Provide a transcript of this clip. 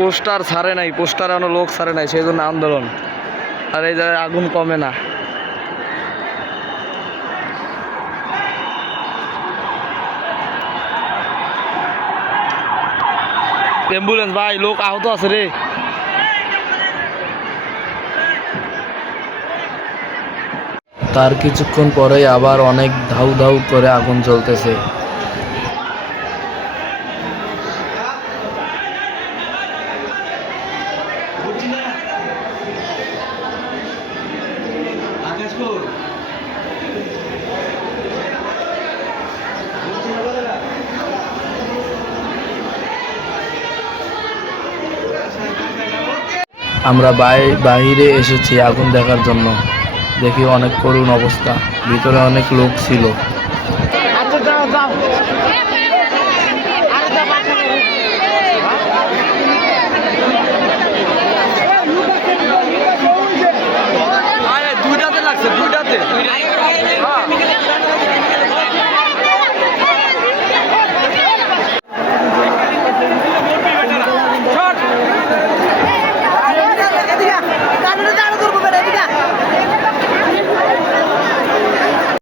Poster ছাড়ে নাই, poster এখনো লোক ছাড়ে নাই, সেই জন্য আন্দোলন। আর এই জায়গায় আগুন কমে না। অ্যাম্বুলেন্স ভাই, লোক আহত আছে রে। তার কিছুক্ষণ পরেই আবার অনেক ধাউ ধাউ করে আগুন জ্বলতেছে। আমরা বাহিরে এসেছি আগুন দেখার জন্য। দেখি অনেক করুণ অবস্থা, ভিতরে অনেক লোক ছিল।